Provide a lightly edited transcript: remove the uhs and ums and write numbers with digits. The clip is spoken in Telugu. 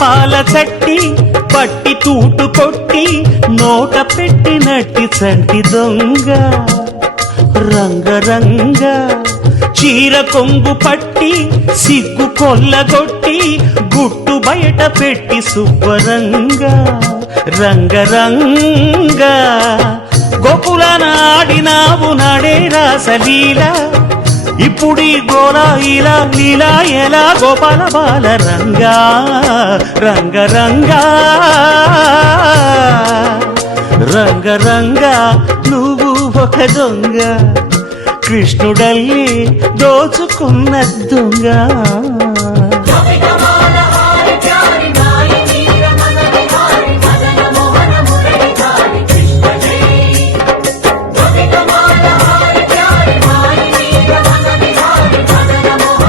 పాల చట్టి పట్టి తూటు కొట్టి నోట పెట్టినట్టి చంటి దొంగ రంగరంగ చీర కొంగు పట్టి సిగ్గు కొల్లగొట్టి గుట్టు బయట పెట్టి శుభ్రంగ రంగరంగ గోకుల నాడినావు నాడే రాసలీల ఇప్పుడీ గోలా ఇలా లీలా ఎలా గోపాల బాల రంగా రంగరంగా రంగరంగా నువ్వు ఒక దొంగ కృష్ణుడల్లి దోచుకున్న దొంగ